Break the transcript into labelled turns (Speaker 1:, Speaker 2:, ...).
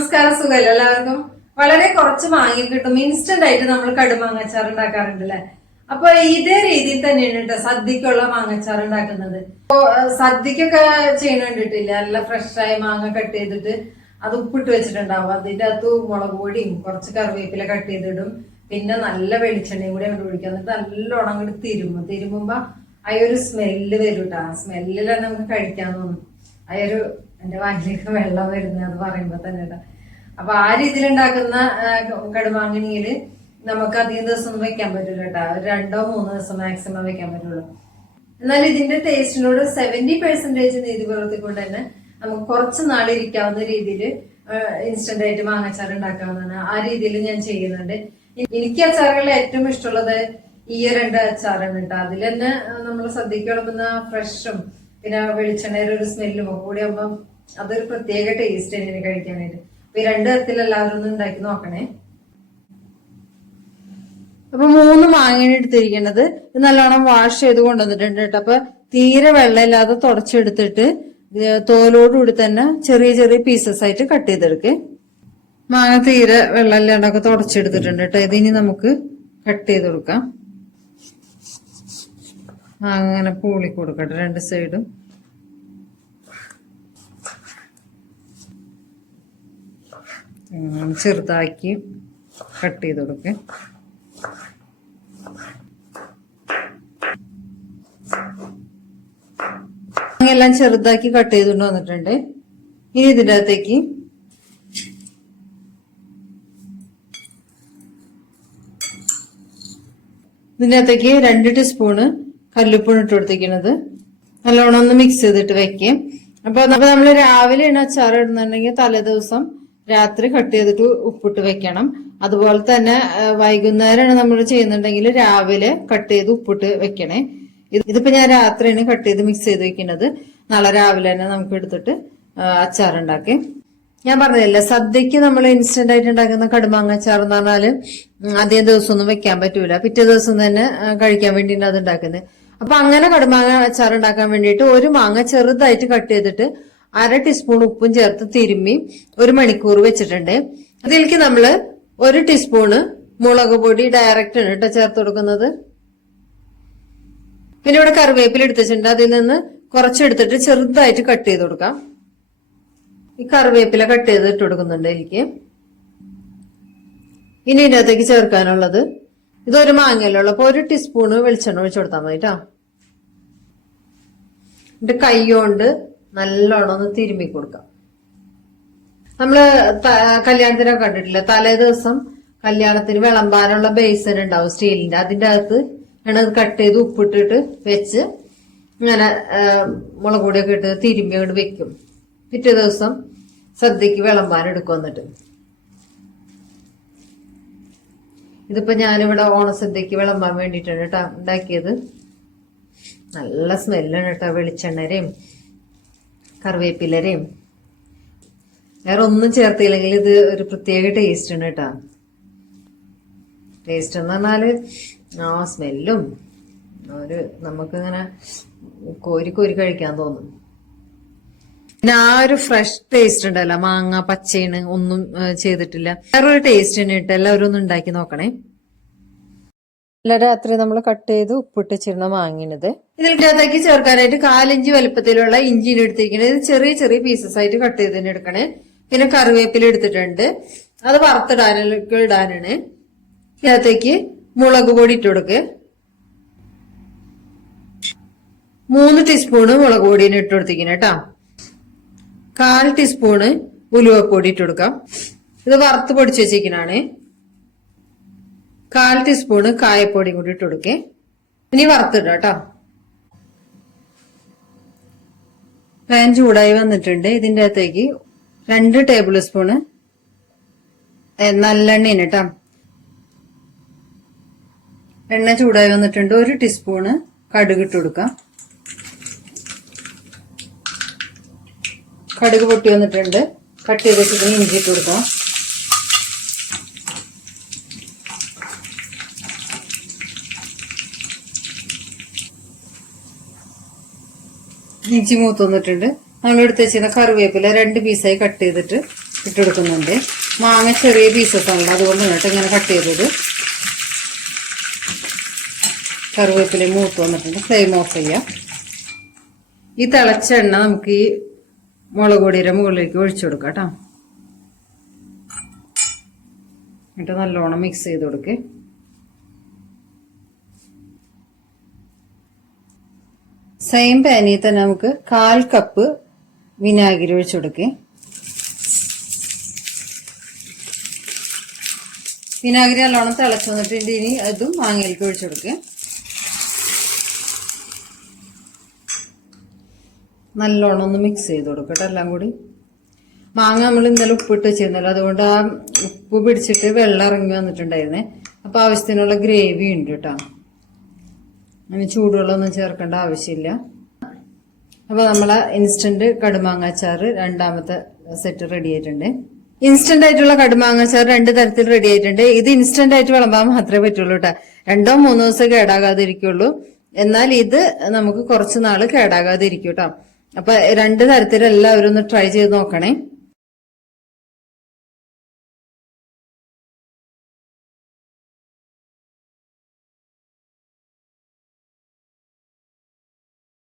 Speaker 1: നമസ്കാരം സുഖമല്ല എല്ലാവർക്കും? വളരെ കുറച്ച് മാങ്ങ കിട്ടും. ഇൻസ്റ്റന്റ് ആയിട്ട് നമ്മൾ കടുമാങ്ങച്ചാർ ഉണ്ടാക്കാറുണ്ട് അല്ലെ അപ്പൊ ഇതേ രീതിയിൽ തന്നെയാണ് കേട്ടോ സദ്യക്കുള്ള മാങ്ങച്ചാർ ഉണ്ടാക്കുന്നത്. ഇപ്പോ സദ്യക്കൊക്കെ ചെയ്യണ കണ്ടിട്ടില്ല? നല്ല ഫ്രഷായ മാങ്ങ കട്ട് ചെയ്തിട്ട് അത് ഉപ്പിട്ട് വെച്ചിട്ടുണ്ടാവും. അതിന്റെ അകത്ത് മുളക് പൊടിയും കുറച്ച് കറിവേപ്പില കട്ട് ചെയ്തിടും. പിന്നെ നല്ല വെളിച്ചെണ്ണയും കൂടി അങ്ങോട്ട് ഒഴിക്കുക എന്നിട്ട് നല്ലോണം അങ്ങോട്ട് തിരുമ്പും തിരുമ്പുമ്പോ ആ ഒരു സ്മെല്ല് വരും കേട്ടോ. ആ സ്മെല്ലിൽ തന്നെ നമുക്ക് കഴിക്കാൻ തോന്നും. ആ ഒരു എന്റെ വായിലേക്ക് വെള്ളം വരുന്നത് അത് പറയുമ്പോ തന്നെ അപ്പൊ ആ രീതിയിൽ ഉണ്ടാക്കുന്ന കടുമാങ്ങണിയിൽ നമുക്ക് അധികം ദിവസം വെക്കാൻ പറ്റില്ല കേട്ടോ. ഒരു രണ്ടോ മൂന്നോ ദിവസം മാക്സിമം വെക്കാൻ പറ്റുള്ളൂ. എന്നാൽ ഇതിന്റെ ടേസ്റ്റിനോട് സെവന്റി പെർസെന്റേജ് നീതി പുലർത്തിക്കൊണ്ട് തന്നെ നമുക്ക് കുറച്ച് നാൾ ഇരിക്കാവുന്ന രീതിയിൽ ഇൻസ്റ്റന്റ് ആയിട്ട് മാങ്ങച്ചാർ ഉണ്ടാക്കാവുന്നതാണ്. ആ രീതിയിൽ ഞാൻ ചെയ്യുന്നുണ്ട്. എനിക്ക് അച്ചാറുകളിൽ ഏറ്റവും ഇഷ്ടമുള്ളത് ഈ രണ്ട് അച്ചാറാണ് കേട്ടോ. അതിൽ തന്നെ നമ്മൾ സദ്യക്ക് ഫ്രഷും പിന്നെ വെളിച്ചെണ്ണയുടെ ഒരു സ്മെല്ലും ഒക്കെ കൂടി ആകുമ്പം അതൊരു പ്രത്യേക ടേസ്റ്റ് തന്നെയാണ് കഴിക്കാനായിട്ട്. അപ്പൊ ഈ രണ്ട് തരത്തിൽ എല്ലാവരും ഒന്ന് ഉണ്ടാക്കി നോക്കണേ. അപ്പൊ മൂന്ന് മാങ്ങയാണ് എടുത്തിരിക്കുന്നത് ഇത് നല്ലോണം വാഷ് ചെയ്ത് കൊണ്ടുവന്നിട്ടുണ്ട് കേട്ടോ. അപ്പൊ തീരെ വെള്ളമില്ലാതെ തുടച്ചെടുത്തിട്ട് തോലോടുകൂടി തന്നെ ചെറിയ ചെറിയ പീസസ് ആയിട്ട് കട്ട് ചെയ്തെടുക്കേ. മാങ്ങ തീരെ വെള്ളമില്ലാണ്ടൊക്കെ തുടച്ചെടുത്തിട്ടുണ്ട് കേട്ടോ. ഇതിനി നമുക്ക് കട്ട് ചെയ്ത് കൊടുക്കാം. അങ്ങനെ പൂളി കൊടുക്കട്ടെ രണ്ട് സൈഡും. ചെറുതാക്കി കട്ട് ചെയ്ത് കൊടുക്കേ. എല്ലാം ചെറുതാക്കി കട്ട് ചെയ്തുകൊണ്ട് വന്നിട്ടുണ്ട്. ഇനി ഇതിന്റെ അകത്തേക്ക് ഇതിന്റെ അകത്തേക്ക് രണ്ട് ടീസ്പൂണ് കല്ലുപ്പുണ് ഇട്ട് കൊടുത്തിരിക്കുന്നത്. നല്ലോണം ഒന്ന് മിക്സ് ചെയ്തിട്ട് വെക്കും. അപ്പൊ നമ്മൾ രാവിലെയാണ് അച്ചാർ ഇടുന്നുണ്ടെങ്കിൽ തലേദിവസം രാത്രി കട്ട് ചെയ്തിട്ട് ഉപ്പിട്ട് വെക്കണം. അതുപോലെ തന്നെ വൈകുന്നേരമാണ് നമ്മൾ ചെയ്യുന്നുണ്ടെങ്കിൽ രാവിലെ കട്ട് ചെയ്ത് ഉപ്പിട്ട് വെക്കണേ. ഇത് ഇതിപ്പോ ഞാൻ രാത്രിയാണ് കട്ട് ചെയ്ത് മിക്സ് ചെയ്ത് വെക്കുന്നത്. നാളെ രാവിലെ തന്നെ നമുക്ക് എടുത്തിട്ട് അച്ചാർ ഉണ്ടാക്കി. ഞാൻ പറഞ്ഞില്ല സദ്യക്ക് നമ്മൾ ഇൻസ്റ്റന്റ് ആയിട്ട് ഉണ്ടാക്കുന്ന കടുമാങ്ങ അച്ചാർ എന്ന് പറഞ്ഞാൽ ഉം, അധികം ദിവസം ഒന്നും വെക്കാൻ പറ്റൂല. പിറ്റേ ദിവസം തന്നെ കഴിക്കാൻ വേണ്ടിയിട്ടാണ് അത് ഉണ്ടാക്കുന്നത്. അപ്പൊ അങ്ങനെ കടുമാങ്ങ അച്ചാർ ഉണ്ടാക്കാൻ വേണ്ടിയിട്ട് ഒരു മാങ്ങ ചെറുതായിട്ട് കട്ട് ചെയ്തിട്ട് അര ടീസ്പൂൺ ഉപ്പും ചേർത്ത് തിരുമ്മി ഒരു മണിക്കൂർ വെച്ചിട്ടുണ്ട്. അതിലേക്ക് നമ്മൾ ഒരു ടീസ്പൂണ് മുളക് പൊടി ഡയറക്റ്റ് ആണ് കേട്ടോ ചേർത്ത് കൊടുക്കുന്നത്. പിന്നെ ഇവിടെ കറിവേപ്പില എടുത്തിട്ടുണ്ട്. അതിൽ നിന്ന് കുറച്ചെടുത്തിട്ട് ചെറുതായിട്ട് കട്ട് ചെയ്ത് കൊടുക്കാം. ഈ കറിവേപ്പില കട്ട് ചെയ്തിട്ട് കൊടുക്കുന്നുണ്ട് എനിക്ക് ഇനി ഇതിനകത്തേക്ക് ചേർക്കാനുള്ളത്. ഇതൊരു മാങ്ങയല്ലേ ഉള്ളൂ അപ്പൊ ഒരു ടീസ്പൂണ് വെളിച്ചെണ്ണ ഒഴിച്ചു കൊടുത്താൽ മതി കേട്ടോ എന്നിട്ട് കൈകൊണ്ട് നല്ലോണം ഒന്ന് തിരുമ്മി കൊടുക്കാം. നമ്മൾ കല്യാണത്തിനൊക്കെ കണ്ടിട്ടില്ല? തലേ ദിവസം കല്യാണത്തിന് വിളമ്പാനുള്ള ബേസൻ ഉണ്ടാവും സ്റ്റീലിന്റെ. അതിന്റെ അകത്ത് ആണ് അത് കട്ട് ചെയ്ത് ഉപ്പിട്ടിട്ട് വെച്ച് ഇങ്ങനെ മുളക് പൊടിയൊക്കെ ഇട്ട് തിരുമ്പി അങ്ങോട്ട് വെക്കും. പിറ്റേ ദിവസം സദ്യക്ക് വിളമ്പാൻ എടുക്കും എന്നിട്ട്. ഇതിപ്പോ ഞാനിവിടെ ഓണസദ്യക്ക് വിളമ്പാൻ വേണ്ടിയിട്ടാണ് കേട്ടോ ഉണ്ടാക്കിയത്. നല്ല സ്മെല്ലാണ് കേട്ടോ വെളിച്ചെണ്ണരയും കറിവേപ്പിലരയും വേറെ ഒന്നും ചേർത്തില്ലെങ്കിൽ ഇത് ഒരു പ്രത്യേക ടേസ്റ്റ് ആണ് കേട്ടോ ടേസ്റ്റ് എന്ന് പറഞ്ഞാൽ ആ സ്മെല്ലും ഒരു നമുക്കിങ്ങനെ കോരി കോരി കഴിക്കാൻ തോന്നും. പിന്നെ ആ ഒരു ഫ്രഷ് ടേസ്റ്റ് ഉണ്ടല്ലോ മാങ്ങ പച്ചയാണ് ഒന്നും ചെയ്തിട്ടില്ല. വേറൊരു ടേസ്റ്റ് തന്നെ ഇട്ട് എല്ലാവരും ഒന്ന് ഉണ്ടാക്കി നോക്കണേ. ഇല്ല രാത്രി നമ്മൾ കട്ട് ചെയ്ത് ഉപ്പിട്ട് വെച്ചിരുന്ന മാങ്ങിനത് ഇതിന്റെ അകത്തേക്ക് ചേർക്കാനായിട്ട് കാലിഞ്ചി വലുപ്പത്തിലുള്ള ഇഞ്ചിന് എടുത്തിരിക്കുന്നത് ഇത് ചെറിയ ചെറിയ പീസസ് ആയിട്ട് കട്ട് ചെയ്ത് തന്നെ എടുക്കണേ. പിന്നെ കറിവേപ്പില എടുത്തിട്ടുണ്ട്. അത് വറുത്തിടാനൊക്കെ ഇടാനാണ്. ഇതിനകത്തേക്ക് മുളക് പൊടി ഇട്ട് കൊടുക്ക്. മൂന്ന് ടീസ്പൂണ് മുളക് പൊടിയാണ് ഇട്ട് കൊടുത്തിരിക്കുന്നത് കേട്ടോ കാൽ ടീസ്പൂണ് ഉലുവപ്പൊടി ഇട്ട് കൊടുക്കാം. ഇത് വറുത്ത് പൊടിച്ച് വെച്ചിരിക്കണാണ് കാൽ ടീസ്പൂണ് കായപ്പൊടിയും കൂടി ഇട്ട് കൊടുക്കേ. ഇനി വറുത്തിടാം കേട്ടോ. പാൻ ചൂടായി വന്നിട്ടുണ്ട്. ഇതിന്റെ അകത്തേക്ക് രണ്ട് ടേബിൾ സ്പൂണ് നല്ലെണ്ണയാണ് കേട്ടോ. എണ്ണ ചൂടായി വന്നിട്ടുണ്ട്. ഒരു ടീസ്പൂണ് കടുക് ഇട്ട് കൊടുക്കാം. കടുക് പൊട്ടി വന്നിട്ടുണ്ട്. കട്ട് ചെയ്ത് വെച്ചിട്ട് ഇഞ്ചി ഇട്ട് കൊടുക്കാം. ഇഞ്ചി മൂത്ത് വന്നിട്ടുണ്ട്. നമ്മൾ എടുത്ത് വെച്ചിരുന്ന കറിവേപ്പില രണ്ട് പീസായി കട്ട് ചെയ്തിട്ട്
Speaker 2: ഇട്ടെടുക്കുന്നുണ്ട്. മാങ്ങ ചെറിയ പീസസ് ആണല്ലോ അതുകൊണ്ട് കേട്ടോ ഇങ്ങനെ കട്ട് ചെയ്തത്. കറിവേപ്പില മൂത്ത് വന്നിട്ടുണ്ട്. ഫ്ലെയിം ഓഫ് ചെയ്യാം. ഈ തിളച്ച എണ്ണ നമുക്ക് ഈ മുളക് പൊടിയുടെ മുകളിലേക്ക് ഒഴിച്ചു കൊടുക്കാം കേട്ടോ. എന്നിട്ട് നല്ലോണം മിക്സ് ചെയ്ത് കൊടുക്കേ. സെയിം പാനിൽ തന്നെ നമുക്ക് കാൽ കപ്പ് വിനാഗിരി ഒഴിച്ചു കൊടുക്കേ. വിനാഗിരി നല്ലോണം തിളച്ചു വന്നിട്ടുണ്ട് ഇനി അതും മാങ്ങയിലേക്ക് ഒഴിച്ചു കൊടുക്കേ. നല്ലോണം ഒന്ന് മിക്സ് ചെയ്ത് കൊടുക്കട്ടെ എല്ലാം കൂടി. മാങ്ങ നമ്മൾ ഇന്നലെ ഉപ്പിട്ട് വെച്ചിരുന്നല്ലോ അതുകൊണ്ട് ആ ഉപ്പ് പിടിച്ചിട്ട് വെള്ളം ഇറങ്ങി വന്നിട്ടുണ്ടായിരുന്നേ. അപ്പൊ ആവശ്യത്തിനുള്ള ഗ്രേവി ഉണ്ട് കേട്ടോ അതിന് ചൂടുവെള്ളമൊന്നും ചേർക്കേണ്ട ആവശ്യമില്ല. അപ്പോൾ നമ്മളെ ഇൻസ്റ്റന്റ് കടുമാങ്ങാച്ചാറ് രണ്ടാമത്തെ സെറ്റ് റെഡി ആയിട്ടുണ്ട്. ഇൻസ്റ്റന്റ് ആയിട്ടുള്ള കടുമാങ്ങാച്ചാറ് രണ്ട് തരത്തിൽ റെഡി ആയിട്ടുണ്ട്. ഇത് ഇൻസ്റ്റന്റ് ആയിട്ട് വിളമ്പാൻ മാത്രമേ പറ്റുള്ളൂ കേട്ടോ രണ്ടോ മൂന്നോ ദിവസം കേടാകാതിരിക്കുള്ളൂ. എന്നാൽ ഇത് നമുക്ക് കുറച്ച് നാൾ കേടാകാതിരിക്കും കേട്ടോ അപ്പൊ രണ്ട് തരത്തിൽ എല്ലാവരും ഒന്ന് ട്രൈ ചെയ്ത് നോക്കണേ.